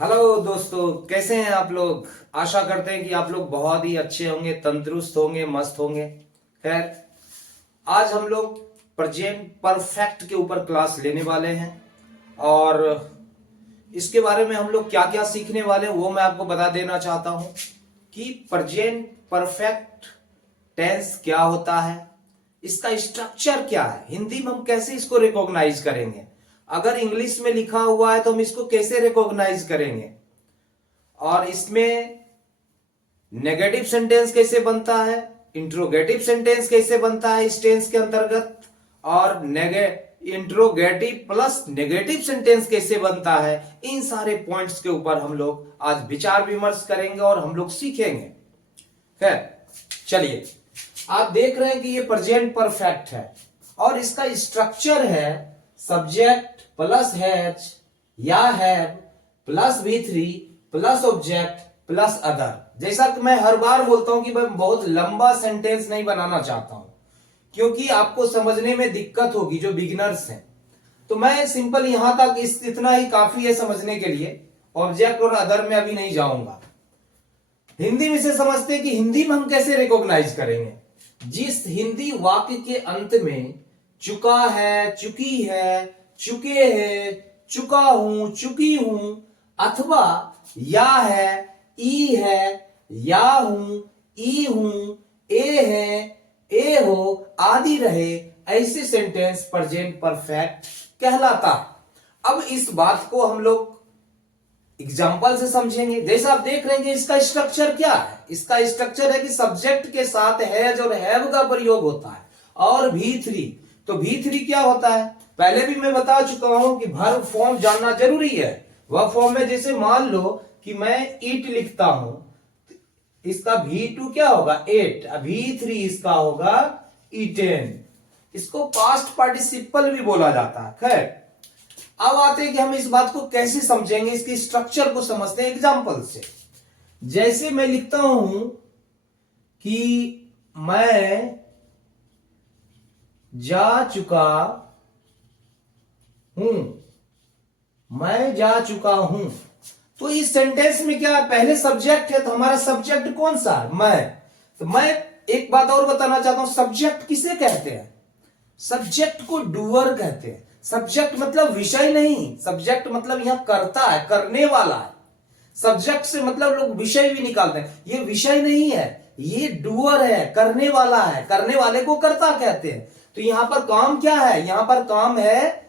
Hello दोस्तों, कैसे हैं आप लोग। आशा करते हैं कि आप लोग बहुत ही अच्छे होंगे, तंदुरुस्त होंगे, मस्त होंगे। खैर, आज हम लोग प्रेजेंट परफेक्ट के ऊपर क्लास लेने वाले हैं और इसके बारे में हम लोग क्या क्या सीखने वाले हैं वो मैं आपको बता देना चाहता हूं कि प्रेजेंट परफेक्ट टेंस क्या होता है, इसका स्ट्रक्चर क्या है, हिंदी में हम कैसे इसको रिकॉग्नाइज करेंगे, अगर इंग्लिश में लिखा हुआ है तो हम इसको कैसे रिकॉग्नाइज करेंगे, और इसमें नेगेटिव सेंटेंस कैसे बनता है, इंट्रोगेटिव सेंटेंस कैसे बनता है इस टेंस के अंतर्गत, और इंट्रोगेटिव प्लस नेगेटिव सेंटेंस कैसे बनता है। इन सारे पॉइंट्स के ऊपर हम लोग आज विचार विमर्श करेंगे और हम लोग सीखेंगे। खैर, चलिए, आप देख रहे हैं कि ये प्रेजेंट परफेक्ट है और इसका स्ट्रक्चर है सब्जेक्ट प्लस हैज या have plus V3 plus object plus other. जैसा कि मैं हर बार बोलता हूं कि मैं बहुत लंबा सेंटेंस नहीं बनाना चाहता हूं क्योंकि आपको समझने में दिक्कत होगी जो बिगिनर्स हैं। तो मैं सिंपल यहां तक इतना ही काफी है समझने के लिए। ऑब्जेक्ट और अदर में अभी नहीं जाऊंगा। हिंदी में से समझते हैं कि हिंदी में हम कैसे रिकॉग्नाइज करेंगे। जिस हिंदी वाक्य के अंत में चुका है, चुकी है, चुके हैं, चुका हूं, चुकी हूं, अथवा या है, ई है, या हूं, ई हूं, ए है, ए हो आदि रहे, ऐसे सेंटेंस प्रेजेंट परफेक्ट कहलाता है। अब इस बात को हम लोग एग्जाम्पल से समझेंगे। जैसा आप देख रहे हैं कि इसका स्ट्रक्चर क्या है। इसका स्ट्रक्चर है कि सब्जेक्ट के साथ हैज और हैव का प्रयोग होता है और V3। तो V3 क्या होता है, पहले भी मैं बता चुका हूं कि वर्ब फॉर्म जानना जरूरी है। वर्ब फॉर्म में जैसे मान लो कि मैं ईट लिखता हूं, इसका V2 क्या होगा, एट, V3 इसका होगा ईटेन। इसको पास्ट पार्टिसिपल भी बोला जाता है। खैर, अब आते हैं कि हम इस बात को कैसे समझेंगे, इसके स्ट्रक्चर को समझते हैं एग्जांपल से। जैसे मैं लिखता हूं कि मैं जा चुका हूं, मैं जा चुका हूं, तो इस सेंटेंस में क्या है, पहले सब्जेक्ट है, तो हमारा सब्जेक्ट कौन सा है, मैं। तो मैं एक बात और बताना चाहता हूं, सब्जेक्ट किसे कहते हैं, सब्जेक्ट को डूअर कहते हैं। सब्जेक्ट मतलब विषय नहीं, सब्जेक्ट मतलब यहां करता है, करने वाला है। सब्जेक्ट से मतलब लोग विषय भी निकालते हैं, ये विषय नहीं है, ये डूअर है, करने वाला है, करने वाले को कर्ता कहते हैं। तो यहां पर काम क्या है, यहां पर काम है,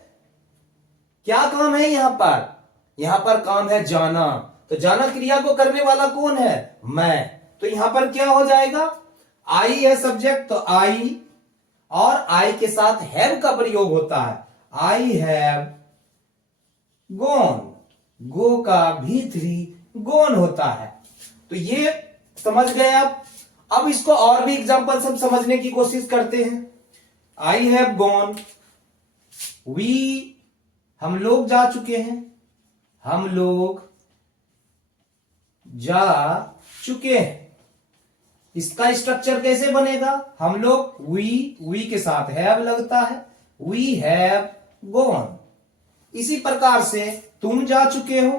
क्या काम है यहां पर, यहां पर काम है जाना। तो जाना क्रिया को करने वाला कौन है, मैं। तो यहां पर क्या हो जाएगा, आई है सब्जेक्ट, तो आई, और आई के साथ हैव का प्रयोग होता है, आई हैव गॉन, गो का V3 गॉन होता है। तो ये समझ गए आप। अब इसको और भी एग्जांपल सब समझने की कोशिश करते हैं। आई हैव गॉन, वी हम लोग जा चुके हैं, हम लोग जा चुके हैं। इसका स्ट्रक्चर कैसे बनेगा, हम लोग वी के साथ हैव लगता है, वी हैव गॉन। इसी प्रकार से तुम जा चुके हो,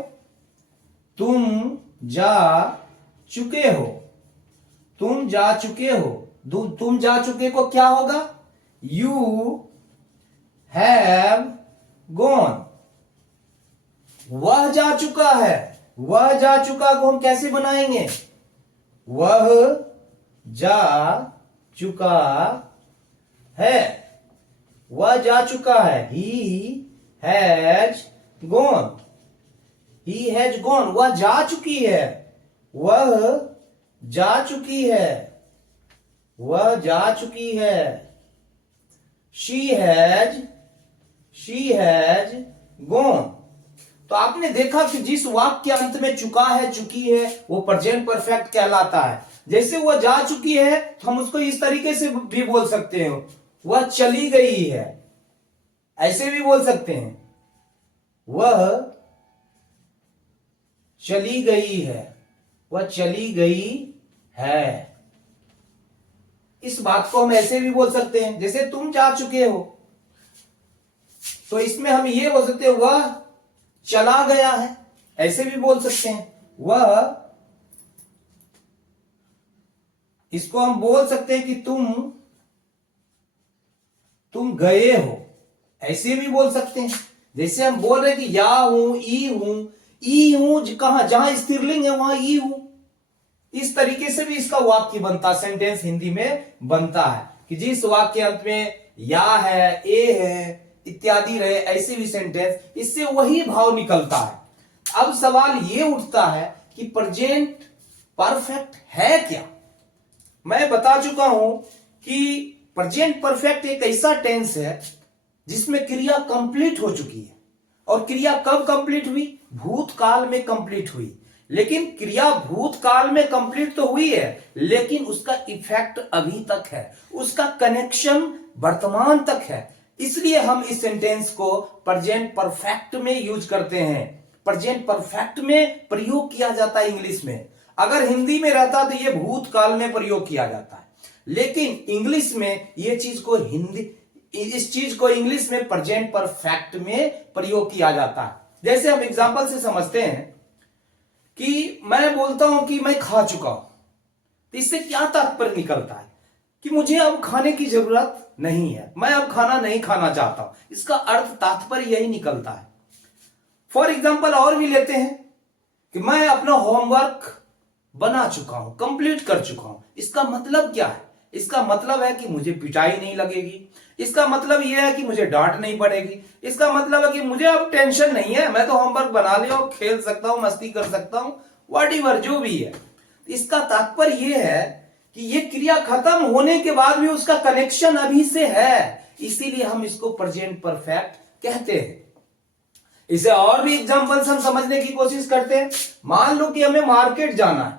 तुम जा चुके हो, तुम जा चुके हो, तुम जा चुके को क्या होगा, यू हैव गॉन। वह जा चुका है, वह जा चुका को हम कैसे बनाएंगे, वह जा चुका है, वह जा चुका है, he has gone, he has gone, वह जा चुकी है, वह जा चुकी है, वह जा चुकी है। She has gone. तो आपने देखा कि जिस वाक्य के अंत में चुका है, चुकी है, वो प्रेजेंट परफेक्ट कहलाता है। जैसे वह जा चुकी है तो हम उसको इस तरीके से भी बोल सकते हैं, वह चली गई है, ऐसे भी बोल सकते हैं, वह चली गई है, वह चली गई है। इस बात को हम ऐसे भी बोल सकते हैं, जैसे तुम जा चुके हो, तो इसमें हम ये बोल सकते हैं वह चला गया है, ऐसे भी बोल सकते हैं, वह, इसको हम बोल सकते हैं कि तुम गए हो, ऐसे भी बोल सकते हैं। जैसे हम बोल रहे हैं कि या हूं, ई हूं कहां, जहां स्त्रीलिंग है वहां ई हूं, इस तरीके से भी इसका वाक्य बनता, सेंटेंस हिंदी में बनता है कि जिस वाक्य के अंत में या है, ए है इत्यादि रहे, ऐसे भी सेंटेंस, इससे वही भाव निकलता है। अब सवाल ये उठता है कि प्रेजेंट परफेक्ट है क्या। मैं बता चुका हूं कि प्रेजेंट परफेक्ट एक ऐसा टेंस है जिसमें क्रिया कंप्लीट हो चुकी है, और क्रिया कब कंप्लीट हुई, भूतकाल में कंप्लीट हुई। लेकिन क्रिया भूतकाल में कंप्लीट तो हुई है, लेकिन उसका इफेक्ट अभी तक है, उसका कनेक्शन वर्तमान तक है। इसलिए हम इस सेंटेंस को प्रेजेंट परफेक्ट में यूज करते हैं, प्रेजेंट परफेक्ट में प्रयोग किया जाता है इंग्लिश में। अगर हिंदी में रहता तो यह भूतकाल में प्रयोग किया जाता है, लेकिन इंग्लिश में यह चीज को इस चीज को इंग्लिश में प्रेजेंट परफेक्ट में प्रयोग किया जाता है। जैसे हम एग्जांपल से समझते हैं कि मैं बोलता हूं कि मैं खा चुका हूं, तो इससे क्या तात्पर्य निकलता है कि मुझे अब खाने की जरूरत नहीं है, मैं अब खाना नहीं खाना चाहता हूं। इसका अर्थ तात्पर्य यही निकलता है। फॉर एग्जांपल और भी लेते हैं कि मैं अपना होमवर्क बना चुका हूं, कंप्लीट कर चुका हूं। इसका मतलब क्या है, इसका मतलब है कि मुझे पिटाई नहीं लगेगी, इसका मतलब यह है कि मुझे डांट नहीं पड़ेगी, इसका मतलब है कि मुझे अब टेंशन नहीं है, मैं तो होमवर्क बना लिया हूं, खेल सकता हूं, मस्ती कर सकता हूं, व्हाटएवर जो भी है। इसका तात्पर्य यह है कि यह क्रिया खत्म होने के बाद भी उसका कनेक्शन अभी से है, इसीलिए हम इसको प्रेजेंट परफेक्ट कहते हैं। इसे और भी एग्जांपल्स हम समझने की कोशिश करते हैं। मान लो कि हमें मार्केट जाना है,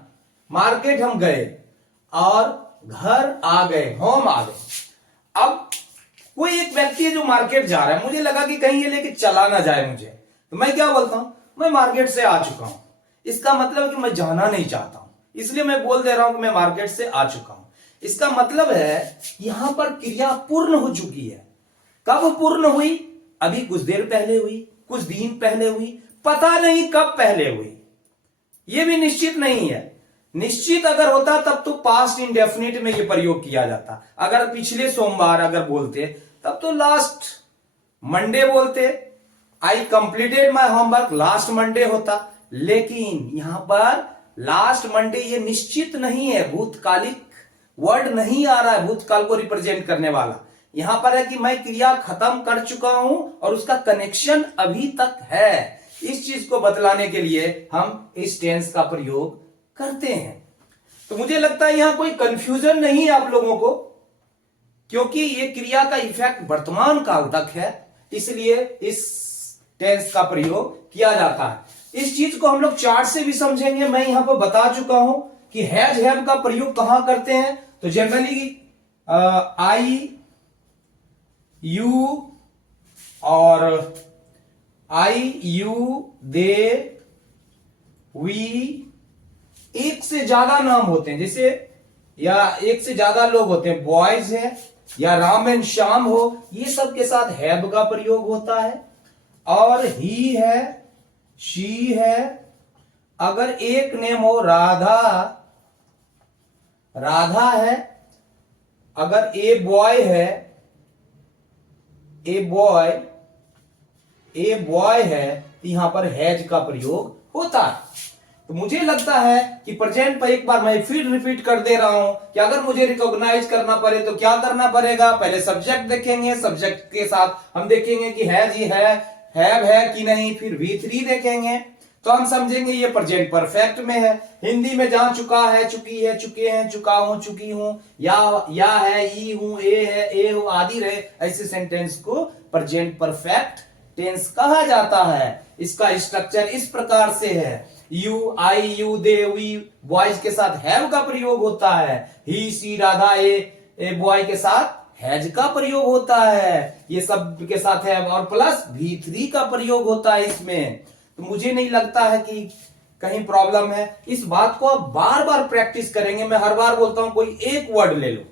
मार्केट हम गए और घर आ गए, होम आ गए। अब कोई एक व्यक्ति है जो मार्केट जा रहा है, मुझे लगा कि कहीं ये लेके चला ना जाए मुझे, तो मैं क्या बोलता हूं, मैं मार्केट से आ चुका हूं। इसका मतलब कि मैं जाना नहीं चाहता हूं, इसलिए मैं बोल दे रहा हूं कि मैं मार्केट से आ चुका हूं। इसका मतलब है यहां पर क्रिया पूर्ण हो चुकी है। कब पूर्ण हुई, अभी कुछ देर पहले हुई, कुछ दिन पहले हुई, पता नहीं कब पहले हुई, यह भी निश्चित नहीं है। निश्चित अगर होता तब तो पास्ट इंडेफिनिट में यह प्रयोग किया जाता। अगर पिछले सोमवार अगर बोलते तब तो लास्ट मंडे बोलते, I completed my homework last Monday होता। लेकिन यहां पर लास्ट मंडे ये निश्चित नहीं है, भूतकालिक वर्ड नहीं आ रहा है भूतकाल को रिप्रेजेंट करने वाला। यहां पर है कि मैं क्रिया खत्म कर चुका हूं और उसका कनेक्शन अभी तक है। इस चीज को बतलाने के लिए हम इस टेंस का प्रयोग करते हैं। तो मुझे लगता है यहां कोई कंफ्यूजन नहीं है आप लोगों को, क्योंकि ये क्रिया का इफेक्ट वर्तमान काल तक है, इसलिए इस टेंस का प्रयोग किया जाता है। इस चीज को हम लोग चार्ट से भी समझेंगे। मैं यहां पर बता चुका हूं कि हैज हैव का प्रयोग कहां करते हैं, तो जनरली आई यू और आई यू दे वी, एक से ज्यादा नाम होते हैं, जैसे या एक से ज्यादा लोग होते हैं, बॉयज है या राम एंड श्याम हो, ये सब के साथ हैव का प्रयोग होता है। और ही है, शी है, अगर एक नेम हो राधा, राधा है, अगर ए बॉय है, ए बॉय है, तो यहां पर हैज का प्रयोग होता है। तो मुझे लगता है कि प्रेजेंट पर एक बार मैं फिर रिपीट कर दे रहा हूं कि अगर मुझे रिकॉग्नाइज करना पड़े तो क्या करना पड़ेगा, पहले सब्जेक्ट देखेंगे, सब्जेक्ट के साथ हम देखेंगे कि हैज ही है, हैव है कि नहीं, फिर V3 देखेंगे तो हम समझेंगे ये प्रेजेंट परफेक्ट में है। हिंदी में जहां चुका है, चुकी है, चुके हैं, चुका हूं, चुकी हूं, या है, ई हूं, ए है, ए हूं आदि रहे, ऐसे सेंटेंस को प्रेजेंट परफेक्ट टेंस कहा जाता है। इसका स्ट्रक्चर इस प्रकार से है, you, I, you, they, we, boys के साथ हैव का प्रयोग होता है, ही, सी, राधा, ए बॉय के साथ हैज का प्रयोग होता है, ये सब के साथ है, और प्लस V3 का प्रयोग होता है इसमें। तो मुझे नहीं लगता है कि कहीं प्रॉब्लम है। इस बात को आप बार बार प्रैक्टिस करेंगे। मैं हर बार बोलता हूं कोई एक वर्ड ले लो,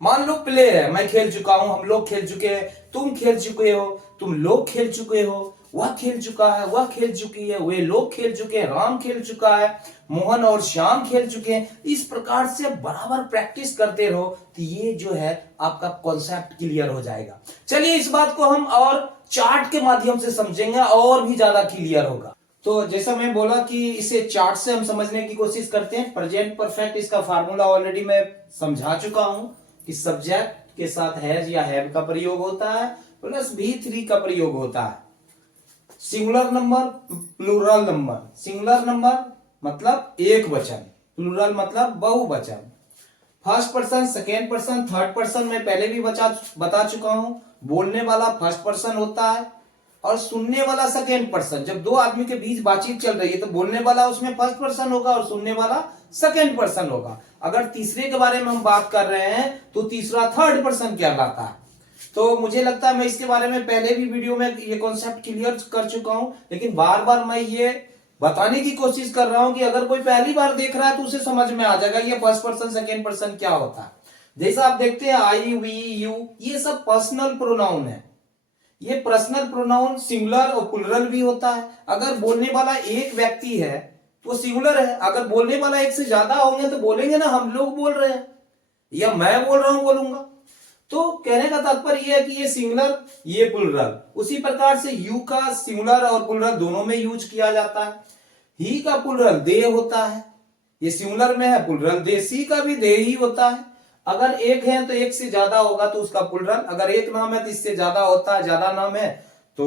मान लो प्ले है, मैं खेल चुका हूं, हम लोग खेल चुके हैं, तुम खेल चुके हो, तुम लोग खेल चुके हो, वह खेल चुका है, वह खेल चुकी है, वे लोग खेल चुके हैं, राम खेल चुका है, मोहन और श्याम खेल चुके हैं। इस प्रकार से बराबर प्रैक्टिस करते रहो तो ये जो है आपका कॉन्सेप्ट क्लियर हो जाएगा। चलिए इस बात को हम और चार्ट के माध्यम से समझेंगे और भी ज्यादा क्लियर होगा। तो जैसा मैं बोला कि इसे चार्ट से हम समझने की कोशिश करते हैं। प्रेजेंट परफेक्ट इसका फार्मूला ऑलरेडी मैं समझा चुका हूं कि सब्जेक्ट के साथ हैज या हैव का प्रयोग होता है प्लस V3 का प्रयोग होता है। Singular number, plural number. Singular number मतलब एक वचन, प्लूरल मतलब बहुवचन। First person, second person, third person मैं पहले भी बता चुका हूं। बोलने वाला फर्स्ट पर्सन होता है और सुनने वाला सेकेंड पर्सन। जब दो आदमी के बीच बातचीत चल रही है तो बोलने वाला उसमें फर्स्ट पर्सन होगा और सुनने वाला सेकेंड पर्सन होगा। अगर तीसरे के बारे में हम बात कर रहे हैं तो तीसरा थर्ड पर्सन कहलाता है। तो मुझे लगता है मैं इसके बारे में पहले भी वीडियो में ये कॉन्सेप्ट क्लियर कर चुका हूं, लेकिन बार बार मैं ये बताने की कोशिश कर रहा हूं कि अगर कोई पहली बार देख रहा है तो उसे समझ में आ जाएगा ये फर्स्ट पर्सन सेकेंड पर्सन क्या होता है। जैसा आप देखते हैं आई, वी, यू, ये सब पर्सनल प्रोनाउन है। ये पर्सनल प्रोनाउन सिंगुलर और प्लुरल भी होता है। अगर बोलने वाला एक व्यक्ति है तो सिंगुलर है। अगर बोलने वाला एक से ज्यादा होंगे तो बोलेंगे ना हम लोग बोल रहे हैं या मैं बोल रहा हूं बोलूंगा। तो कहने का तात्पर्य यह है कि ये सिंगुलर, ये प्लुरल। उसी प्रकार से यू का सिंगुलर और प्लुरल दोनों में यूज किया जाता है। ही का प्लुरल दे होता है, ये सिंगुलर में है, प्लुरल दे। सी का भी दे ही होता है। अगर एक है तो एक से ज्यादा होगा तो उसका प्लुरल। अगर एक नाम है तो इससे ज्यादा होता है, ज्यादा नाम है तो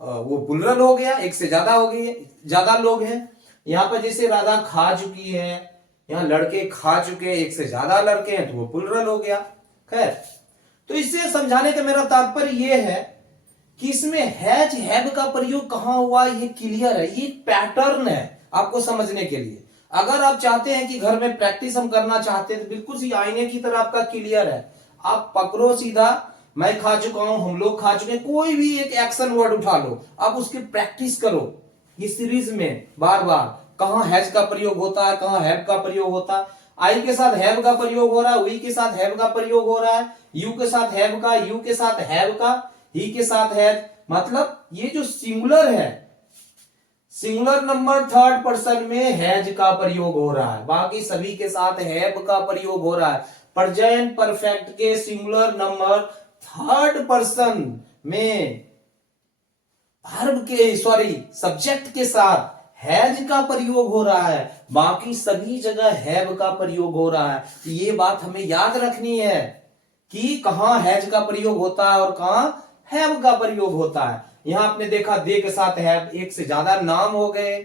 वो प्लुरल हो गया, एक से ज्यादा हो गई, ज्यादा लोग हैं। यहाँ पर जैसे राधा खा चुकी है, यहाँ लड़के खा चुके हैं, एक से ज्यादा लड़के हैं तो वो प्लुरल हो गया। खैर, तो इससे समझाने का मेरा तात्पर्य यह है कि इसमें हैज हैव का प्रयोग कहां हुआ ये क्लियर है। ये पैटर्न है आपको समझने के लिए। अगर आप चाहते हैं कि घर में प्रैक्टिस हम करना चाहते हैं तो बिल्कुल सी आईने की तरह आपका क्लियर है। आप पकड़ो सीधा, मैं खा चुका हूं, हम लोग खा चुके हैं, कोई भी एक एक्शन वर्ड उठा लो, आप उसकी प्रैक्टिस करो इस सीरीज में बार बार। कहां हैज का प्रयोग होता है, कहां हैव का प्रयोग होता है। आई के साथ हैव का प्रयोग हो रहा है, वी के साथ हैव का प्रयोग हो रहा है, यू के साथ हैव का, यू के साथ हैव का, ही के साथ हैव। मतलब ये जो सिंगुलर है, सिंगुलर नंबर थर्ड पर्सन में हैज का प्रयोग हो रहा है, बाकी सभी के साथ हैव का प्रयोग हो रहा है। प्रेजेंट परफेक्ट के सिंगुलर नंबर थर्ड पर्सन में वर्ब के सब्जेक्ट के साथ हैज का प्रयोग हो रहा है, बाकी सभी जगह हैव का प्रयोग हो रहा है। तो ये बात हमें याद रखनी है कि कहां हैज का प्रयोग होता है और कहां हैव का प्रयोग होता है। यहां आपने देखा दे के साथ हैव, एक से ज्यादा नाम हो गए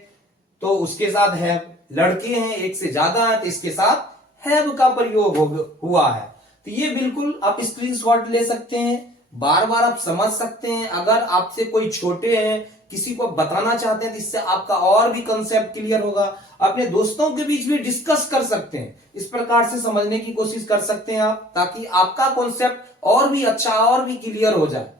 तो उसके साथ हैव, लड़के हैं एक से ज्यादा है तो इसके साथ हैव का प्रयोग हुआ है। तो ये बिल्कुल आप स्क्रीनशॉट ले सकते हैं, बार बार आप समझ सकते हैं। अगर आपसे कोई छोटे हैं, किसी को बताना चाहते हैं तो इससे आपका और भी कंसेप्ट क्लियर होगा। अपने दोस्तों के बीच भी डिस्कस कर सकते हैं, इस प्रकार से समझने की कोशिश कर सकते हैं आप, ताकि आपका कॉन्सेप्ट और भी अच्छा और भी क्लियर हो जाए।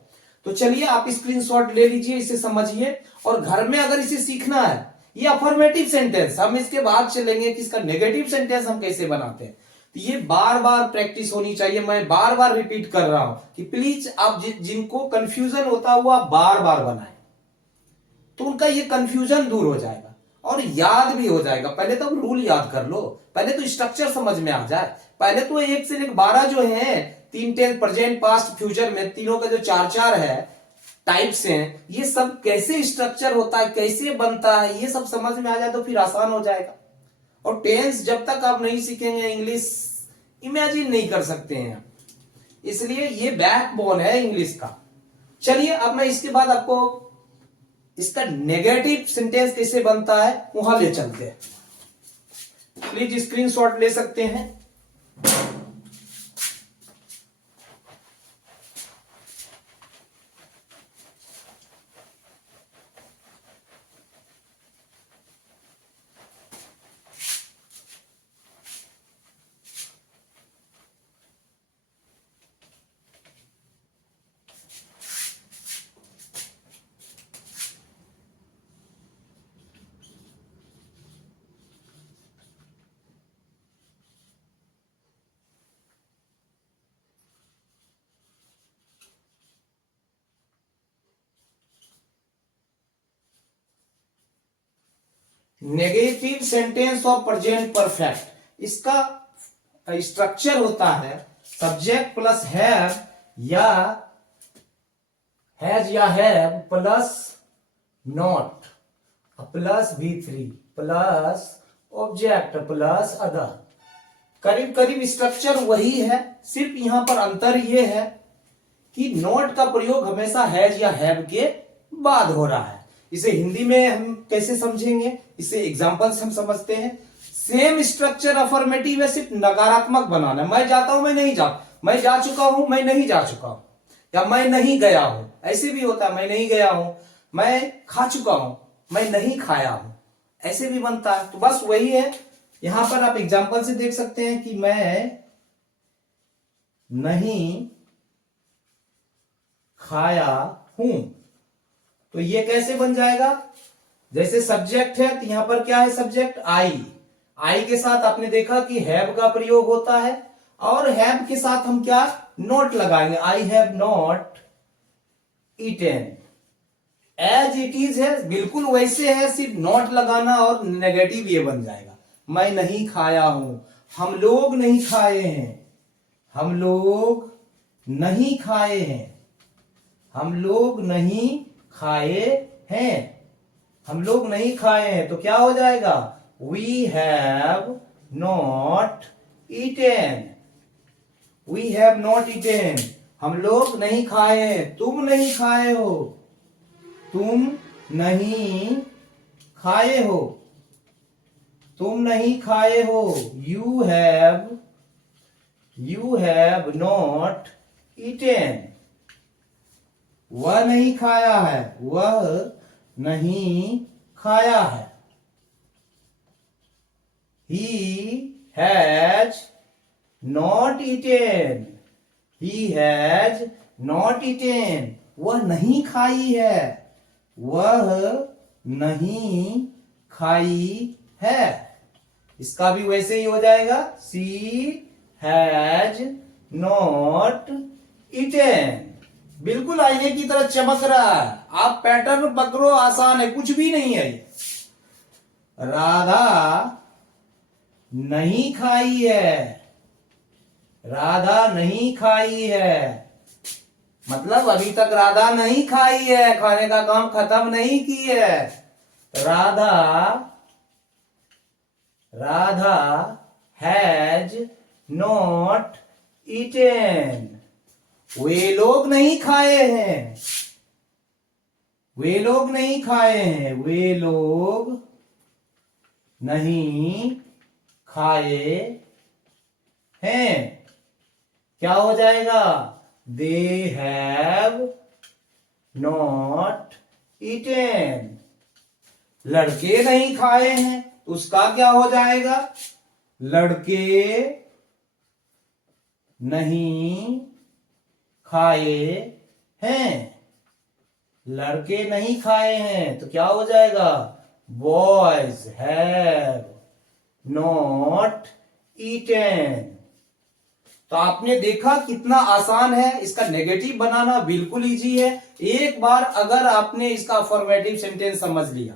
तो चलिए आप स्क्रीनशॉट ले लीजिए, इसे समझिए और घर में अगर इसे सीखना है, ये अफर्मेटिव सेंटेंस हम इसके बाद चलेंगे कि इसका नेगेटिव सेंटेंस हम कैसे बनाते हैं। तो ये बार बार प्रैक्टिस होनी चाहिए। मैं बार बार रिपीट कर रहा हूं कि प्लीज आप जिनको कंफ्यूजन होता हुआ बार बार बनाएं तो उनका ये कंफ्यूजन दूर हो जाएगा और याद भी हो जाएगा। पहले तो रूल याद कर लो, पहले तो स्ट्रक्चर समझ में आ जाए। पहले तो 1 से लेकर 12 जो है, 3 टेंस प्रेजेंट पास्ट फ्यूचर में तीनों का जो 4 है टाइप्स हैं, ये सब कैसे स्ट्रक्चर होता है, कैसे बनता है, ये सब समझ में आ जाए तो फिर आसान हो जाएगा। और टेंस जब तक आप नहीं सीखेंगे इंग्लिश इमेजिन नहीं कर सकते हैं, इसलिए ये बैकबोन है इंग्लिश का। चलिए अब मैं इसके बाद आपको इसका नेगेटिव सेंटेंस कैसे बनता है वहां ले चलते हैं। प्लीज स्क्रीनशॉट ले सकते हैं। Negative sentence of present perfect, इसका स्ट्रक्चर होता है सब्जेक्ट प्लस हैव या हैज या have plus not plus V3 plus object plus other. करीब करीब स्ट्रक्चर वही है, सिर्फ यहां पर अंतर यह है कि नॉट का प्रयोग हमेशा हैज या हैव के बाद हो रहा है। इसे हिंदी में हम कैसे समझेंगे, इसे एग्जांपल से हम समझते हैं। सेम स्ट्रक्चर अफर्मेटिव है, सिर्फ नकारात्मक बनाना है। मैं जाता हूं, मैं नहीं जा, मैं जा चुका हूं, मैं नहीं जा चुका हूं, या मैं नहीं गया हूं, ऐसे भी होता है। मैं नहीं गया हूं, मैं खा चुका हूं, मैं नहीं खाया हूं, ऐसे भी बनता है। तो बस वही है, यहां पर आप एग्जांपल से देख सकते हैं कि मैं नहीं खाया हूं, तो ये कैसे बन जाएगा? जैसे सब्जेक्ट है तो यहां पर क्या है, सब्जेक्ट आई के साथ आपने देखा कि हैव का प्रयोग होता है, और हैव के साथ हम क्या नॉट लगाएंगे, I have not eaten. As it is है, बिल्कुल वैसे है, सिर्फ नॉट लगाना और नेगेटिव ये बन जाएगा। मैं नहीं खाया हूं, हम लोग नहीं खाए हैं, हम लोग नहीं खाए हैं, हम लोग नहीं खाए हैं, हम लोग नहीं खाए हैं, तो क्या हो जाएगा, we have not eaten, we have not eaten, हम लोग नहीं खाए हैं। तुम नहीं खाए हो, तुम नहीं खाए हो, तुम नहीं खाए हो। यू हैव नॉट ईटेन, वह नहीं खाया है, वह नहीं खाया है। He has not eaten, he has not eaten, वह नहीं खाई है, वह नहीं खाई है। इसका भी वैसे ही हो जाएगा, she has not eaten। बिल्कुल आईने की तरह चमक रहा है, आप पैटर्न पकड़ो, आसान है, कुछ भी नहीं है। राधा नहीं खाई है, राधा नहीं खाई है, मतलब अभी तक राधा नहीं खाई है, खाने का काम खत्म नहीं की है। राधा हैज नॉट ईटेन, वे लोग नहीं खाए हैं, वे लोग नहीं खाए हैं, वे लोग नहीं खाए हैं। क्या हो जाएगा, दे हैव नॉट ईटेन। लड़के नहीं खाए हैं, उसका क्या हो जाएगा, लड़के नहीं खाए हैं, लड़के नहीं खाए हैं, तो क्या हो जाएगा, बॉयज हैव नॉट ईटेन। तो आपने देखा कितना आसान है, इसका नेगेटिव बनाना बिल्कुल इजी है। एक बार अगर आपने इसका अफर्मेटिव सेंटेंस समझ लिया,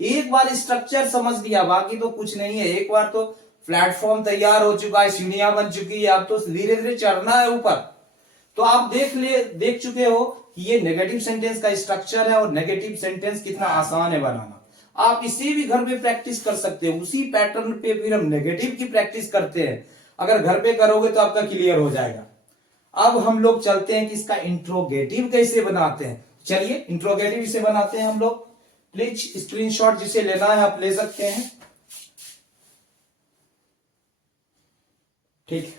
एक बार स्ट्रक्चर समझ लिया, बाकी तो कुछ नहीं है। एक बार तो प्लेटफॉर्म तैयार हो चुका है, सीढ़ियां बन चुकी है, अब तो धीरे धीरे चढ़ना है ऊपर। तो आप देख चुके हो कि ये नेगेटिव सेंटेंस का स्ट्रक्चर है और नेगेटिव सेंटेंस कितना आसान है बनाना। आप इसे भी घर में प्रैक्टिस कर सकते हो, उसी पैटर्न पे फिर हम नेगेटिव की प्रैक्टिस करते हैं। अगर घर पे करोगे तो आपका क्लियर हो जाएगा। अब हम लोग चलते हैं कि इसका इंट्रोगेटिव कैसे बनाते हैं। चलिए इंट्रोगेटिव इसे बनाते हैं हम लोग। प्लीज स्क्रीनशॉट जिसे लेना है आप ले सकते हैं, ठीक।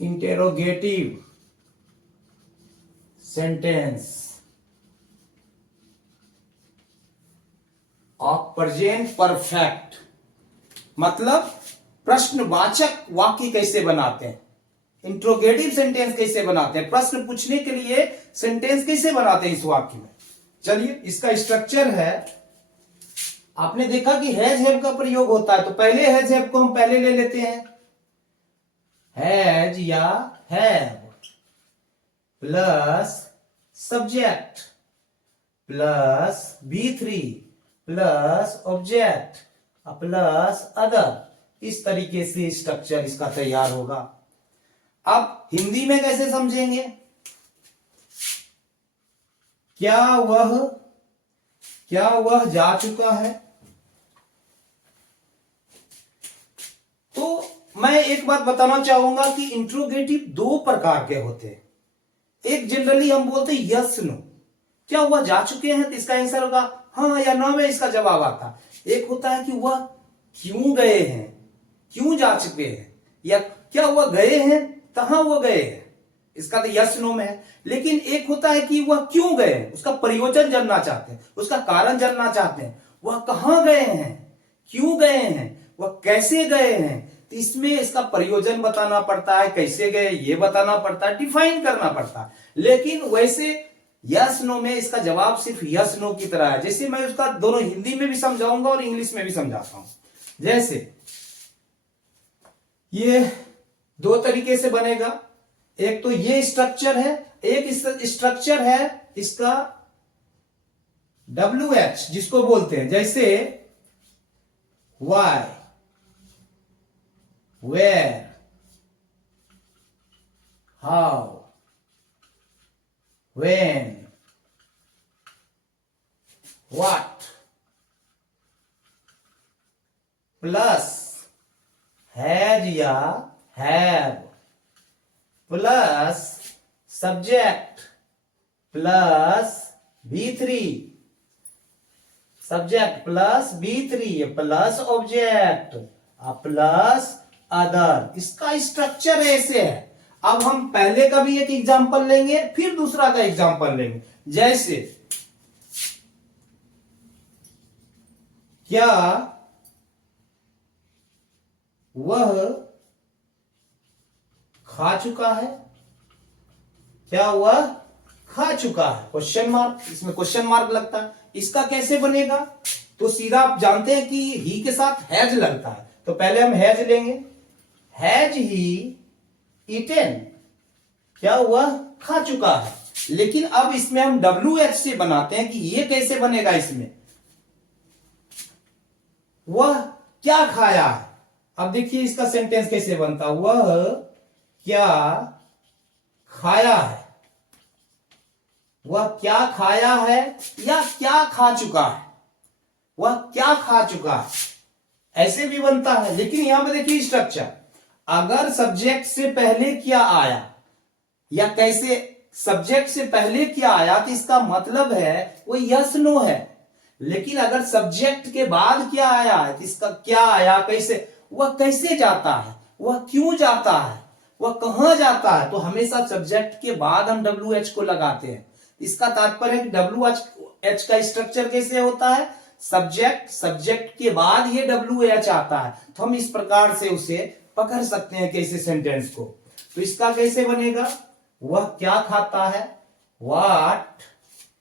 Interrogative sentence of present perfect, मतलब प्रश्नवाचक वाक्य कैसे बनाते हैं। इंट्रोगेटिव सेंटेंस कैसे बनाते हैं, प्रश्न पूछने के लिए सेंटेंस कैसे बनाते हैं इस वाक्य में। चलिए इसका स्ट्रक्चर है, आपने देखा कि हैज हैव का प्रयोग होता है, तो पहले हैज हैव को हम पहले ले लेते हैं। हैज या have plus subject plus B3 plus object plus other. इस तरीके से स्ट्रक्चर इसका तैयार होगा। अब हिंदी में कैसे समझेंगे, क्या वह जा चुका है। तो मैं एक बात बताना चाहूंगा कि इंट्रोगेटिव दो प्रकार के होते हैं। एक जनरली हम बोलते हैं यस नो, क्या वह जा चुके हैं, तो इसका आंसर होगा हाँ या नो में इसका जवाब आता। एक होता है कि वह क्यों गए हैं, क्यों जा चुके हैं, या क्या वह गए हैं, कहां वह गए हैं, इसका तो यस नो में है। लेकिन एक होता है कि वह क्यों गए हैं, उसका प्रयोजन जानना चाहते हैं, उसका कारण जानना चाहते हैं, वह कहां गए हैं, क्यों गए हैं, वह कैसे गए हैं। तो इसमें इसका प्रयोजन बताना पड़ता है, कैसे गए ये बताना पड़ता है, डिफाइन करना पड़ता है। लेकिन वैसे यस नो में इसका जवाब सिर्फ यस नो की तरह है। जैसे मैं उसका दोनों हिंदी में भी समझाऊंगा और इंग्लिश में भी समझाता हूं। जैसे ये दो तरीके से बनेगा, एक तो ये स्ट्रक्चर है, एक स्ट्रक्चर है इसका WH जिसको बोलते हैं, जैसे why, where, how, when, what, plus has या have plus subject plus B3, subject plus B3 plus object plus other. इसका स्ट्रक्चर ऐसे है। अब हम पहले का भी एक एग्जांपल लेंगे, फिर दूसरा का एग्जांपल लेंगे। जैसे क्या वह खा चुका है, क्या वह खा चुका है, क्वेश्चन मार्क, इसमें क्वेश्चन मार्क लगता है। इसका कैसे बनेगा, तो सीधा आप जानते हैं कि ही के साथ हैज लगता है, तो पहले हम हैज लेंगे। हैज ही ईटेन, क्या वह खा चुका है। लेकिन अब इसमें हम WH से बनाते हैं कि ये कैसे बनेगा, इसमें वह क्या खाया है। अब देखिए इसका सेंटेंस कैसे बनता, वह क्या खाया है, वह क्या खाया है या क्या खा चुका है, वह क्या खा चुका है, ऐसे भी बनता है। लेकिन यहां पे देखिए स्ट्रक्चर, अगर सब्जेक्ट से पहले क्या आया या कैसे, सब्जेक्ट से पहले क्या आया तो इसका मतलब है वो यस नो है। लेकिन अगर सब्जेक्ट के बाद क्या आया है तो इसका क्या आया, कैसे, वह कैसे जाता है, वह क्यों जाता है, वह कहां जाता है, तो हमेशा सब्जेक्ट के बाद हम WH को लगाते हैं। इसका तात्पर्य है कि WH का स्ट्रक्चर कैसे होता है, सब्जेक्ट के बाद ये WH आता है। तो हम इस प्रकार से उसे पकड़ सकते हैं कैसे सेंटेंस को। तो इसका कैसे बनेगा, वह क्या खाता है, व्हाट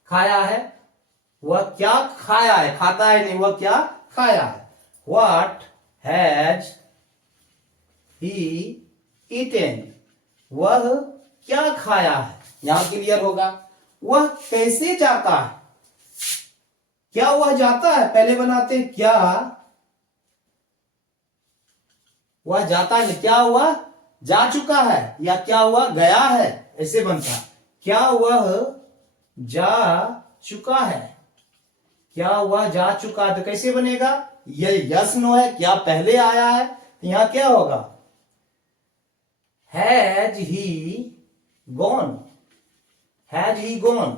खाया है, वह क्या खाया है, खाता है नहीं, वह क्या खाया है। व्हाट हैज ही ईटेन, वह क्या खाया है, यहां क्लियर होगा। वह कैसे जाता है, क्या वह जाता है, पहले बनाते हैं क्या वह जाता है, क्या हुआ जा चुका है या क्या हुआ गया है, ऐसे बनता है। क्या वह जा चुका है, क्या वह जा चुका है, तो कैसे बनेगा, ये यस नो है, क्या पहले आया है, तो यहां क्या होगा, has he gone, has he gone,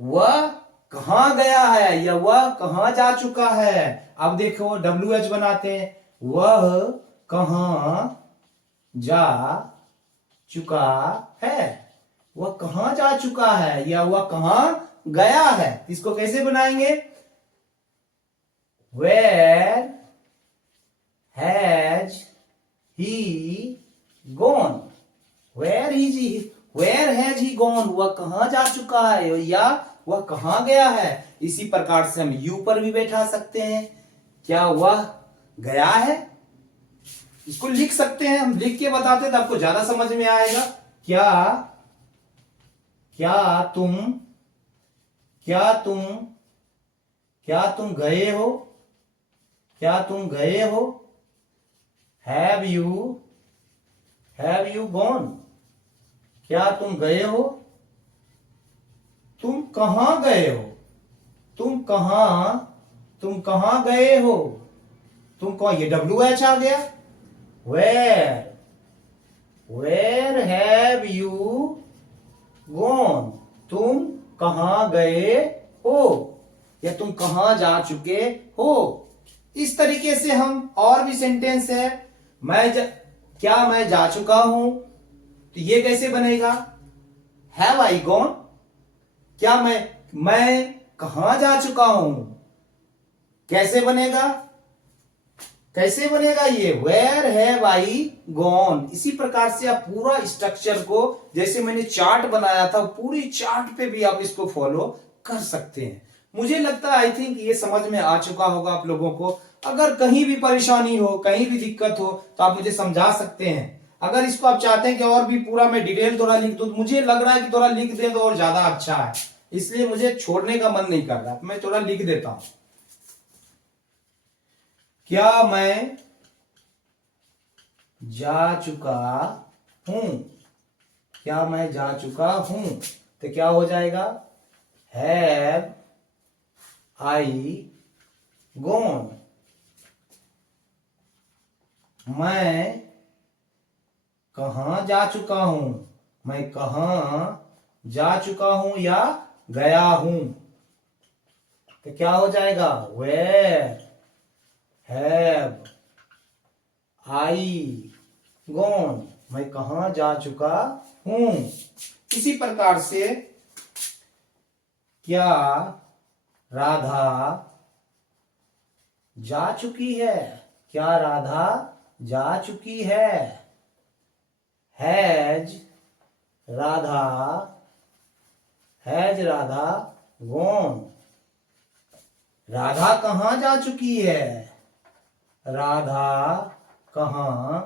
वह कहां गया है या वह कहां जा चुका है। अब देखो WH बनाते हैं, वह कहां जा चुका है, वह कहां जा चुका है या वह कहां गया है। इसको कैसे बनाएंगे, where has he gone, where has he gone, वह कहां जा चुका है या वह कहां गया है। इसी प्रकार से हम यू पर भी बैठा सकते हैं, क्या वह गया है। इसको लिख सकते हैं, हम लिख के बताते तो आपको ज्यादा समझ में आएगा। क्या क्या तुम क्या तुम क्या तुम गए हो, क्या तुम गए हो। हैव यू गॉन, क्या तुम गए हो। तुम कहां गए हो, तुम कहां गए हो। तुम कौन, ये WH आ गया। वेयर हैव यू गॉन, तुम कहां गए हो या तुम कहां जा चुके हो। इस तरीके से हम और भी सेंटेंस है, क्या मैं जा चुका हूं, तो ये कैसे बनेगा, हैव आई गॉन। क्या मैं कहां जा चुका हूं, कैसे बनेगा ये, वेयर हैव आई गॉन। इसी प्रकार से आप पूरा स्ट्रक्चर को, जैसे मैंने चार्ट बनाया था, पूरी चार्ट पे भी आप इसको फॉलो कर सकते हैं। मुझे लगता है आई थिंक ये समझ में आ चुका होगा आप लोगों को। अगर कहीं भी परेशानी हो, कहीं भी दिक्कत हो, तो आप मुझे समझा सकते हैं। अगर इसको आप चाहते हैं कि और भी पूरा मैं डिटेल थोड़ा लिख दूं, तो मुझे लग रहा है कि थोड़ा लिख दे तो और ज्यादा अच्छा है, इसलिए मुझे छोड़ने का मन नहीं कर रहा, मैं थोड़ा लिख देता हूं। क्या मैं जा चुका हूं, क्या मैं जा चुका हूं, तो क्या हो जाएगा, हैव आई गॉन। मैं कहां जा चुका हूं, मैं कहां जा चुका हूं या गया हूं, तो क्या हो जाएगा, वेयर हैव आई गॉन, मैं कहां जा चुका हूं। इसी प्रकार से क्या राधा जा चुकी है, क्या राधा जा चुकी है। हैज राधा गॉन, राधा कहां जा चुकी है, राधा कहां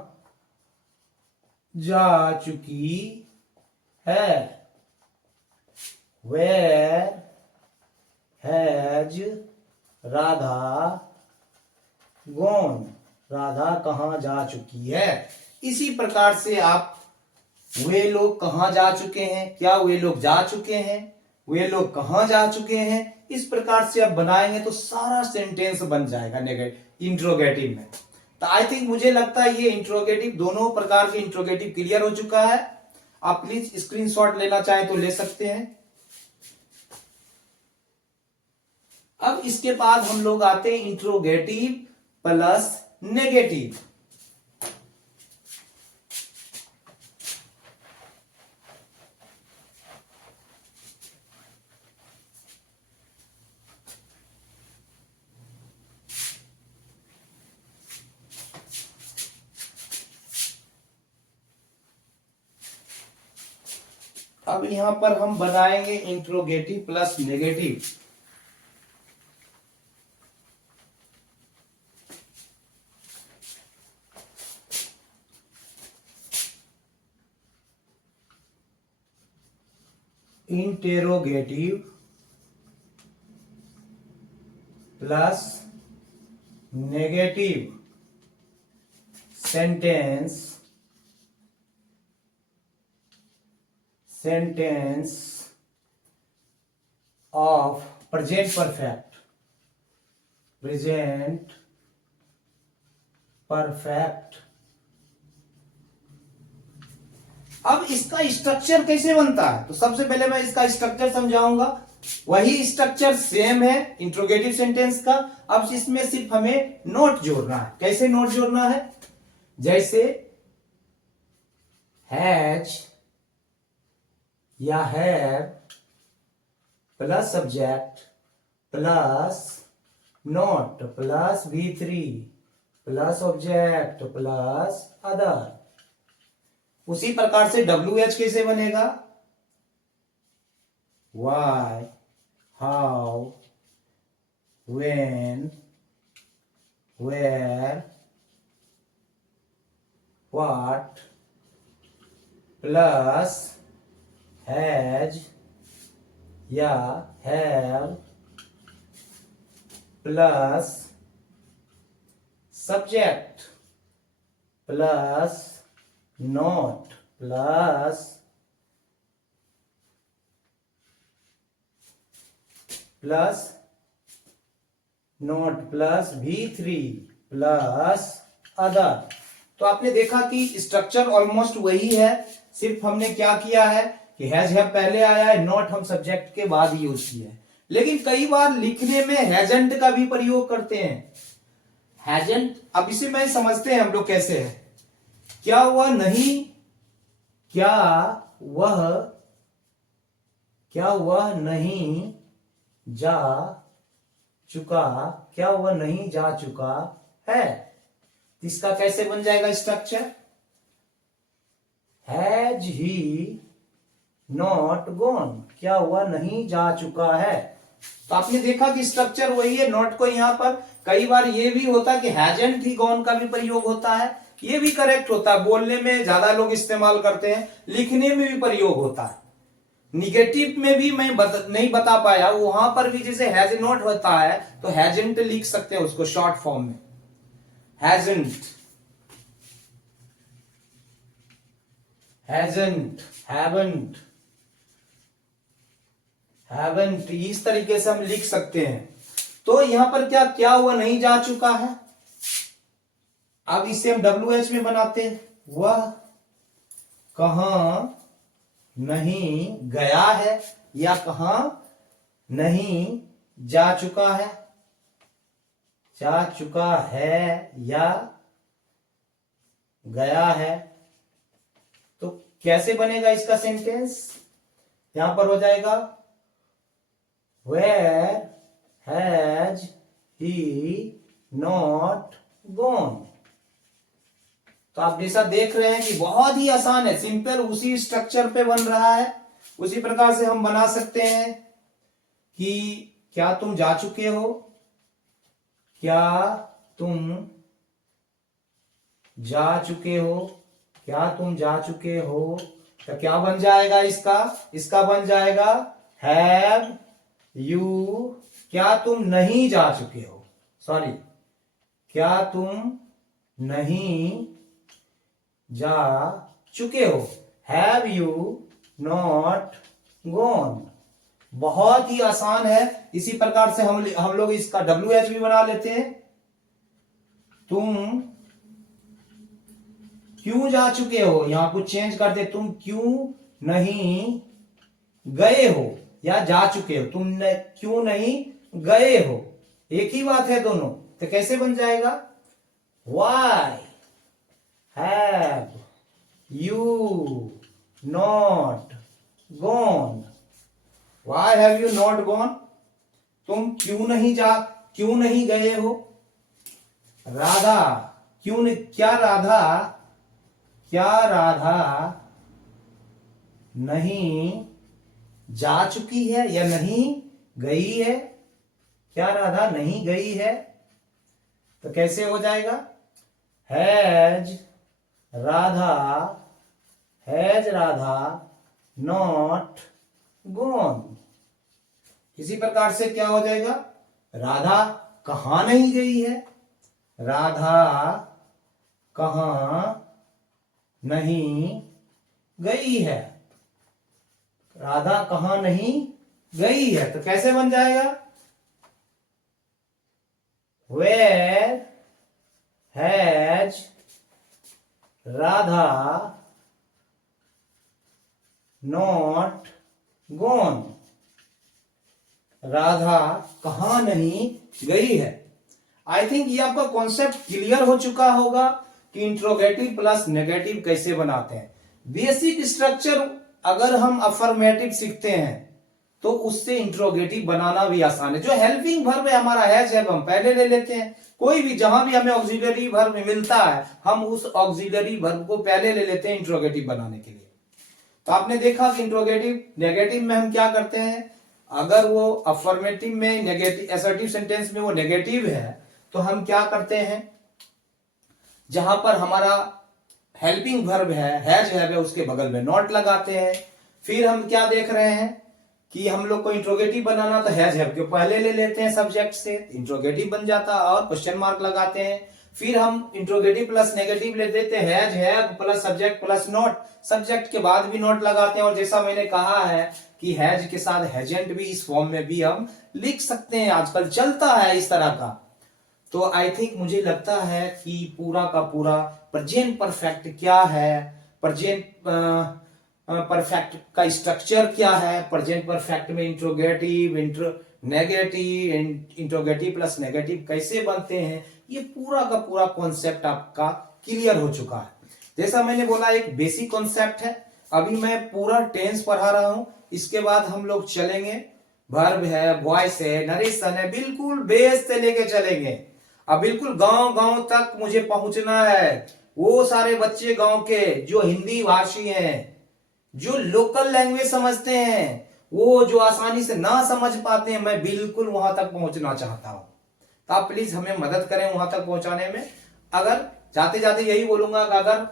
जा चुकी है। Where has Radha gone, Radha कहां जा चुकी है। इसी प्रकार से आप वे लोग कहां जा चुके हैं, क्या वे लोग जा चुके हैं, वे लोग कहां जा चुके हैं, इस प्रकार से आप बनाएंगे तो सारा सेंटेंस बन जाएगा इंट्रोगेटिव में। तो आई थिंक मुझे लगता है ये इंट्रोगेटिव, दोनों प्रकार के इंट्रोगेटिव क्लियर हो चुका है। आप प्लीज स्क्रीनशॉट लेना चाहें तो ले सकते हैं। अब इसके बाद हम लोग आते हैं इंट्रोगेटिव प्लस नेगेटिव। अब यहां पर हम बनाएंगे interrogative plus negative. Interrogative plus negative sentence of present perfect. अब इसका स्ट्रक्चर कैसे बनता है, तो सबसे पहले मैं इसका स्ट्रक्चर समझाऊंगा। वही स्ट्रक्चर सेम है इंट्रोगेटिव सेंटेंस का। अब इसमें सिर्फ हमें नोट जोड़ना है। कैसे नोट जोड़ना है, जैसे हैज या have plus subject plus note plus V3 plus object plus other. उसी प्रकार से WH कैसे बनेगा? Why, how, when, where, what plus has या have plus subject plus not plus not plus V3 plus other. तो आपने देखा कि स्ट्रक्चर ऑलमोस्ट वही है, सिर्फ हमने क्या किया है कि हैज हैव पहले आया है, नॉट हम सब्जेक्ट के बाद यूज किया है। लेकिन कई बार लिखने में हैजंट का भी प्रयोग करते हैं। हैजंट, अब इसे मैं समझते हैं हम लोग कैसे है। क्या वह नहीं, क्या वह नहीं जा चुका, क्या वह नहीं जा चुका है। इसका कैसे बन जाएगा structure? Has he not gone, क्या वह नहीं जा चुका है। तो आपने देखा कि स्ट्रक्चर वही है। नॉट को यहां पर कई बार ये भी होता है कि हैजंट ही गॉन का भी प्रयोग होता है, ये भी करेक्ट होता है। बोलने में ज्यादा लोग इस्तेमाल करते हैं, लिखने में भी प्रयोग होता है। निगेटिव में भी मैं नहीं बता पाया, वहां पर भी जैसे हैज नॉट होता है तो हैजंट लिख सकते हैं उसको शॉर्ट फॉर्म में, हैजंट, हैवंट, इस तरीके से हम लिख सकते हैं। तो यहां पर क्या हुआ नहीं जा चुका है। अब इसे हम WH में बनाते हैं। वह कहां नहीं गया है या कहां नहीं जा चुका है, या गया है। तो कैसे बनेगा इसका सेंटेंस? यहां पर हो जाएगा Where has he not gone? तो आप जैसा देख रहे हैं कि बहुत ही आसान है, सिंपल, उसी स्ट्रक्चर पे बन रहा है। उसी प्रकार से हम बना सकते हैं कि क्या तुम जा चुके हो, क्या तुम जा चुके हो, क्या तुम जा चुके हो। तो क्या बन जाएगा इसका बन जाएगा हैव यू, क्या तुम नहीं जा चुके हो, सॉरी, क्या तुम नहीं जा चुके हो, हैव यू नॉट गॉन। बहुत ही आसान है। इसी प्रकार से हम लोग इसका WH भी बना लेते हैं। तुम क्यों जा चुके हो, यहां कुछ चेंज कर दे, तुम क्यों नहीं गए हो या जा चुके हो, तुम क्यों नहीं गए हो, एक ही बात है दोनों। तो कैसे बन जाएगा? Why have you not gone? Why have you not gone? तुम क्यों नहीं गए हो। राधा क्या राधा नहीं जा चुकी है या नहीं गई है, क्या राधा नहीं गई है। तो कैसे हो जाएगा? Has Radha not gone. इसी प्रकार से क्या हो जाएगा? राधा कहां नहीं गई है, राधा कहां नहीं गई है, राधा कहां नहीं गई है। तो कैसे बन जाएगा? Where has Radha not gone? Radha कहां नहीं गई है। आई थिंक ये आपका कॉन्सेप्ट क्लियर हो चुका होगा कि इंट्रोगेटिव प्लस नेगेटिव कैसे बनाते हैं। बेसिक स्ट्रक्चर अगर हम अफर्मेटिव सीखते हैं तो उससे इंट्रोगेटिव बनाना भी आसान है। जो हेल्पिंग वर्ब है हमारा हैज हैव, हम पहले ले लेते हैं। कोई भी जहां भी हमें ऑक्सिलरी वर्ब मिलता है हम उस ऑक्सिलरी वर्ब को पहले ले लेते हैं इंट्रोगेटिव बनाने के लिए। तो आपने देखा कि इंट्रोगेटिव नेगेटिव में हम क्या करते हैं, अगर वो अफर्मेटिव में नेगेटिव असर्टिव सेंटेंस में वो नेगेटिव है तो हम क्या करते हैं, जहां पर हमारा हेल्पिंग वर्ब है उसके बगल में नॉट लगाते हैं। फिर हम क्या देख रहे हैं कि हम लोग को इंट्रोगेटिव बनाना तो हैज हैव के पहले ले लेते हैं सब्जेक्ट से, इंट्रोगेटिव बन जाता और क्वेश्चन मार्क लगाते हैं। फिर हम इंट्रोगेटिव प्लस नेगेटिव ले देते हैं, has have plus subject plus not, subject के बाद भी नॉट लगाते हैं। और जैसा मैंने कहा है कि हैज के साथ हैजेंट भी इस फॉर्म में भी हम लिख सकते हैं, आजकल चलता है इस तरह का। तो आई थिंक मुझे लगता है कि पूरा का पूरा प्रेजेंट परफेक्ट क्या है, प्रेजेंट परफेक्ट का स्ट्रक्चर क्या है, प्रेजेंट परफेक्ट में interrogative negative interrogative plus negative कैसे बनते हैं, ये पूरा का पूरा कॉन्सेप्ट आपका क्लियर हो चुका है। जैसा मैंने बोला एक बेसिक कॉन्सेप्ट है, अभी मैं पूरा टेंस पढ़ा रहा हूं, इसके बाद हम लोग चलेंगे वर्ब है, वॉइस है, नरेशन है, बिल्कुल बेस से लेके चलेंगे। अब बिल्कुल गांव गांव तक मुझे पहुंचना है, वो सारे बच्चे गांव के जो हिंदी भाषी हैं, जो लोकल लैंग्वेज समझते हैं, वो जो आसानी से ना समझ पाते हैं, मैं बिल्कुल वहां तक पहुंचना चाहता हूं। तो आप प्लीज हमें मदद करें वहां तक पहुंचाने में। अगर जाते जाते यही बोलूंगा कि अगर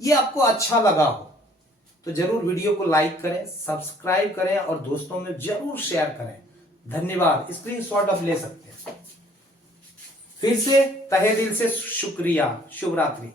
ये आपको अच्छा लगा हो तो जरूर वीडियो को लाइक करें, सब्सक्राइब करें और दोस्तों में जरूर शेयर करें। धन्यवाद। स्क्रीनशॉट आप ले सकते हैं। फिर से तहे दिल से शुक्रिया। शुभ रात्रि।